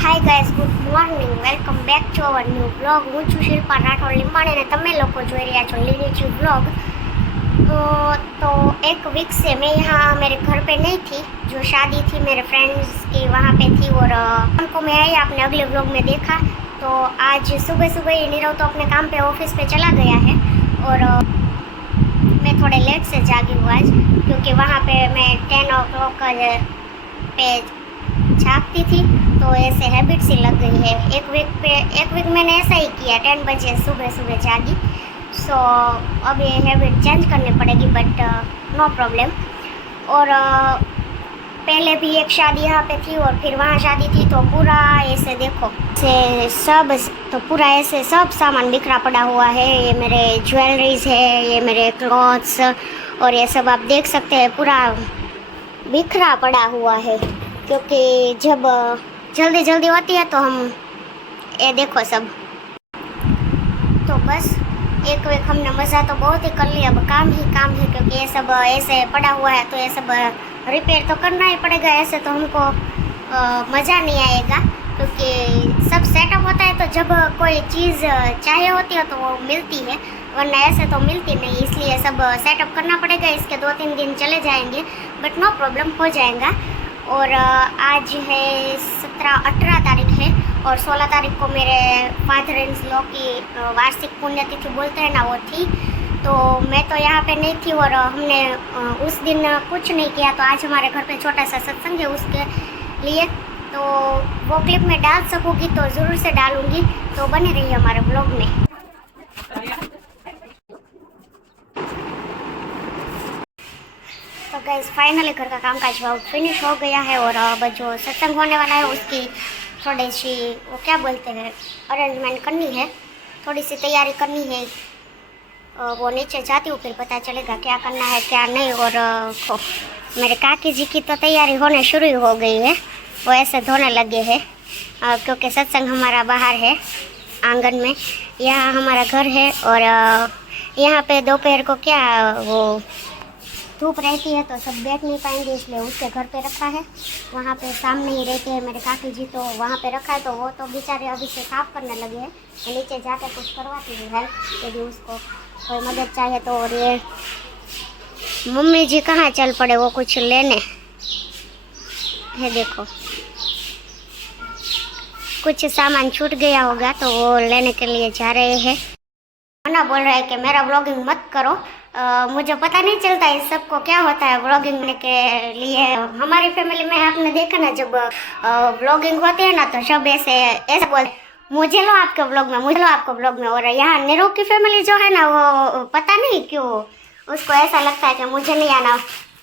Hi guys, good morning. Welcome back to our new blog. હું છું શિલ્પા રાઠોડ લીંબાણી અને તમે લોકો જોઈ રહ્યા છો લીલીચી ब्लॉग। तो एक वीक से मैं यहाँ मेरे घर पे नहीं थी, जो शादी थी मेरे फ्रेंड्स की वहाँ पे थी और उनको मैं आई, आपने अगले ब्लॉग में देखा। तो आज सुबह सुबह ही नीरव तो अपने काम पे ऑफिस पे चला गया है और मैं थोड़े लेट से जागी हूँ आज, क्योंकि वहाँ पे मैं 10 o'clock पे जागती थी, तो ऐसे हैबिट सी लग गई है। एक वीक मैंने ऐसा ही किया, 10 बजे सुबह सुबह जागी। सो अब ये हैबिट चेंज करनी पड़ेगी, बट नो प्रॉब्लम। और पहले भी एक शादी यहाँ पे थी और फिर वहाँ शादी थी, तो पूरा ऐसे देखो से सब, तो पूरा ऐसे सब सामान बिखरा पड़ा हुआ है। ये मेरे ज्वेलरीज है, ये मेरे क्लॉथ्स और ये सब आप देख सकते हैं, पूरा बिखरा पड़ा हुआ है। क्योंकि जब जल्दी जल्दी होती है तो हम ये देखो सब, तो बस एक वीक हमने मज़ा तो बहुत ही कर लिया। अब काम ही काम है, क्योंकि ये सब ऐसे पड़ा हुआ है तो ये सब रिपेयर तो करना ही पड़ेगा। ऐसे तो हमको मज़ा नहीं आएगा, क्योंकि सब सेटअप होता है तो जब कोई चीज़ चाहिए होती है तो वो मिलती है, वरना ऐसे तो मिलती नहीं। इसलिए सब सेटअप करना पड़ेगा। इसके 2-3 दिन चले जाएंगे, बट नो प्रॉब्लम, हो जाएगा। और आज है 17-18 तारीख है और 16 तारीख को मेरे फादर इन लॉ की वार्षिक पुण्यतिथि बोलते हैं ना, वो थी। तो मैं तो यहाँ पे नहीं थी और हमने उस दिन कुछ नहीं किया। तो आज हमारे घर पे छोटा सा सत्संग है, उसके लिए तो वो क्लिप मैं डाल सकूँगी तो ज़रूर से डालूँगी, तो बने रहिए हमारे ब्लॉग में। तो गाइस, फाइनली घर का कामकाज बहुत फिनिश हो गया है और अब जो सत्संग होने वाला है उसकी थोड़ी सी, वो क्या बोलते हैं, अरेंजमेंट करनी है, थोड़ी सी तैयारी करनी है। वो नीचे जाती हूँ, फिर पता चलेगा क्या करना है क्या नहीं। और मेरे काकी जी की तो तैयारी होने शुरू हो गई है, वो ऐसे धोने लगे हैं, क्योंकि सत्संग हमारा बाहर है आंगन में, यहाँ हमारा घर है। और यहाँ पे दोपहर को क्या वो धूप रहती है तो सब बैठ नहीं पाएंगे, इसलिए उसके घर पे रखा है। वहाँ पे सामने ही रहते हैं मेरे काकी जी, तो वहाँ पे रखा है। तो वो तो बेचारे अभी से साफ़ करने लगे हैं, तो नीचे जाकर कुछ करवाती हूँ हेल्प, यदि उसको कोई मदद चाहिए तो। और ये मम्मी जी कहाँ चल पड़े, वो कुछ लेने है, देखो कुछ सामान छूट गया होगा तो वो लेने के लिए जा रहे हैं। मना बोल रहा है कि मेरा व्लॉगिंग मत करो, मुझे पता नहीं चलता इस सबको क्या होता है व्लॉगिंग के लिए। हमारी फैमिली में आपने देखा ना, जब व्लॉगिंग होती है ना तो सब ऐसे बोलते, मुझे लो आपके व्लॉग में, मुझे लो आपको व्लॉग में। और यहाँ नीरव की फैमिली जो है ना, वो पता नहीं क्यों उसको ऐसा लगता है कि मुझे नहीं आना।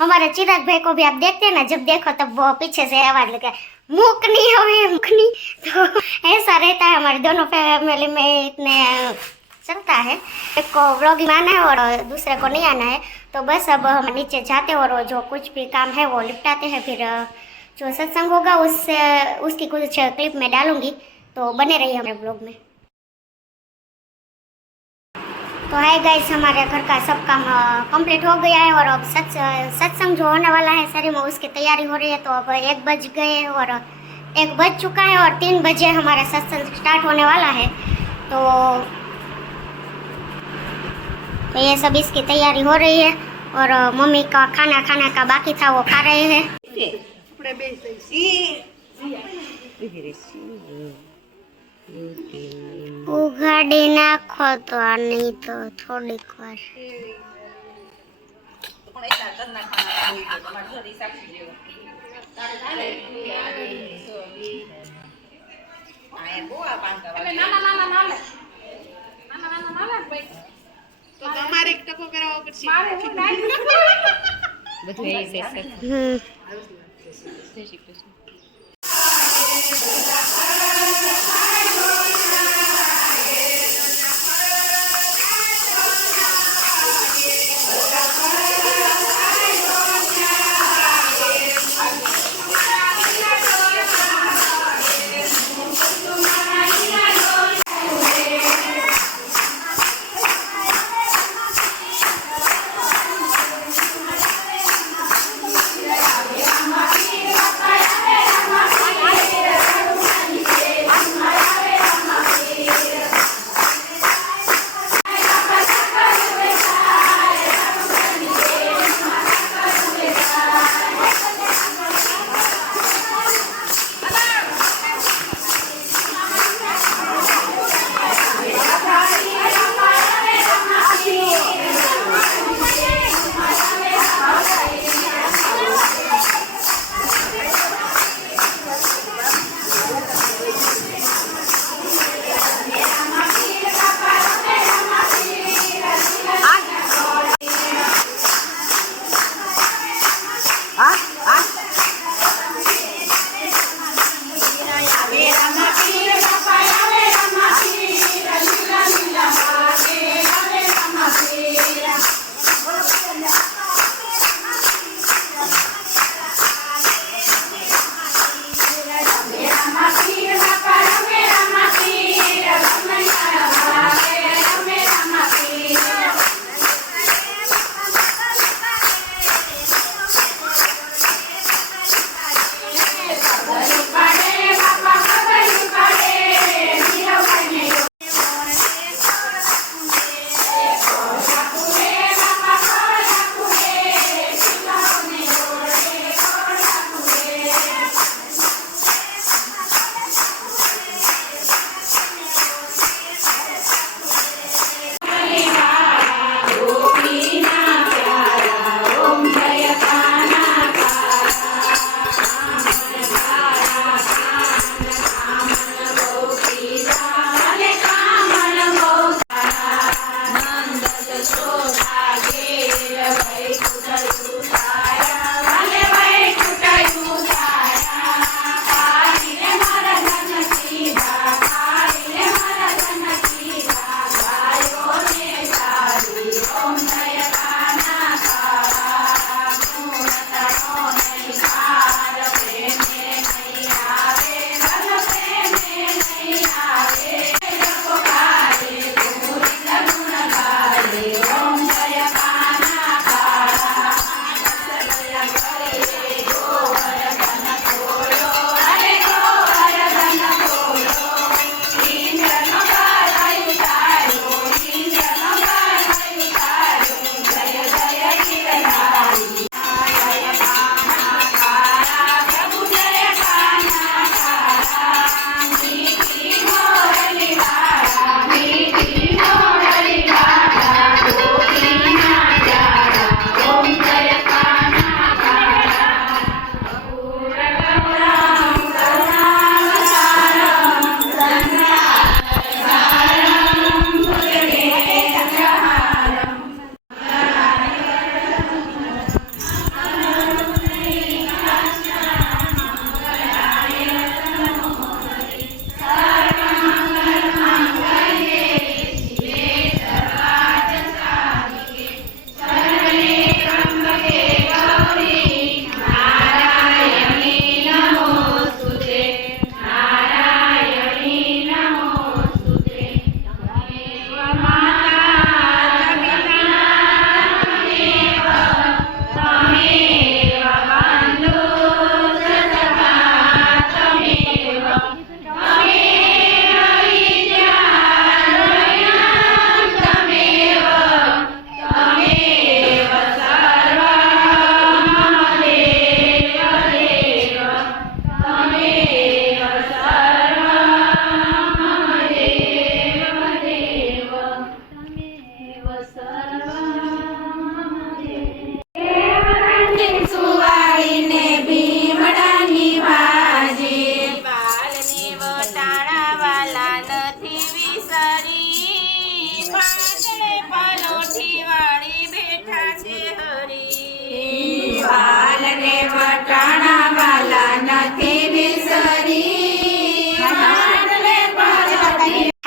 हमारे चिराग भाई को भी आप देखते हैं ना, जब देखो तब वो पीछे से आवाज़ लगे, मुकनी हमें मुकनी। तो ऐसा रहता है हमारे दोनों फैमिली में, इतने चलता है। एक को व्लॉगिंग आना है और दूसरे को नहीं आना है। तो बस अब हम नीचे जाते हैं और जो कुछ भी काम है वो निपटाते हैं, फिर जो सत्संग होगा उसकी कुछ क्लिप में डालूंगी, तो बने रहिए हमारे ब्लॉग में। तो हाय गाइस, हमारे घर का सब काम कंप्लीट हो गया है और अब सत्संग जो होने वाला है शहर में, उसकी तैयारी हो रही है। तो अब 1 बज गए और 1 बज चुका है और 3 बजे हमारा सत्संग स्टार्ट होने वाला है। तो ये सब इसकी तैयारी हो रही है और मम्मी का खाना का बाकी था, वो खा रहे हैं। उगाड़ी नाखो तो नहीं तो थोड़ी વાર તો તમારે એક ટકો કરાવવો પડશે. બધું એ બેસે. જય શ્રી કૃષ્ણ.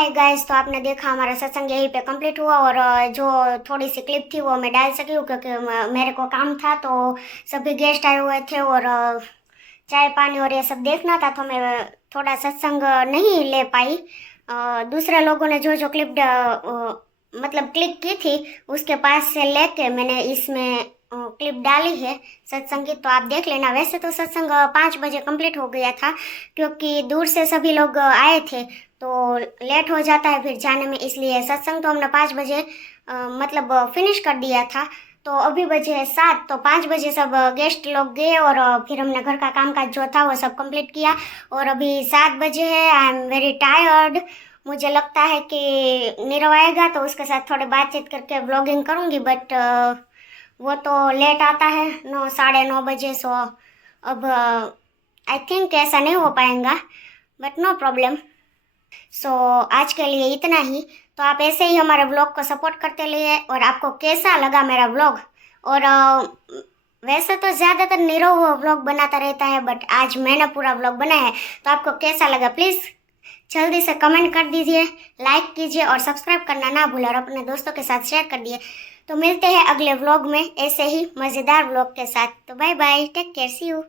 हाय गाइस, तो आपने देखा हमारा सत्संग यहीं पे कंप्लीट हुआ और जो थोड़ी सी क्लिप थी वो मैं डाल सकी हूँ क्योंकि मेरे को काम था, तो सभी गेस्ट आए हुए थे और चाय पानी और ये सब देखना था, तो मैं थोड़ा सत्संग नहीं ले पाई। दूसरे लोगों ने जो जो क्लिप मतलब क्लिक की थी उसके पास से लेके मैंने इसमें क्लिप डाली है सत्संग की, तो आप देख लेना। वैसे तो सत्संग 5 बजे कंप्लीट हो गया था क्योंकि दूर से सभी लोग आए थे, तो लेट हो जाता है फिर जाने में, इसलिए सत्संग तो हमने 5 बजे मतलब फिनिश कर दिया था। तो अभी बजे है 7, तो 5 बजे सब गेस्ट लोग गए और फिर हमने घर का काम काज जो था वो सब कंप्लीट किया और अभी 7 बजे है। I am very tired. मुझे लगता है कि नीरव आएगा तो उसके साथ थोड़ी बातचीत करके व्लॉगिंग करूँगी, बट वो तो लेट आता है 9 साढ़े 9 बजे, सो अब आई थिंक ऐसा नहीं हो पाएगा, बट नो प्रॉब्लम। सो आज के लिए इतना ही। तो आप ऐसे ही हमारे व्लॉग को सपोर्ट करते रहिए। और आपको कैसा लगा मेरा व्लॉग? और वैसे तो ज़्यादातर नीरव व्लॉग बनाता रहता है, बट आज मैंने पूरा व्लॉग बनाया है, तो आपको कैसा लगा प्लीज़ जल्दी से कमेंट कर दीजिए, लाइक कीजिए और सब्सक्राइब करना ना भूलें और अपने दोस्तों के साथ शेयर कर दिए। तो मिलते हैं अगले व्लॉग में ऐसे ही मज़ेदार व्लॉग के साथ। तो bye bye, take care, see you.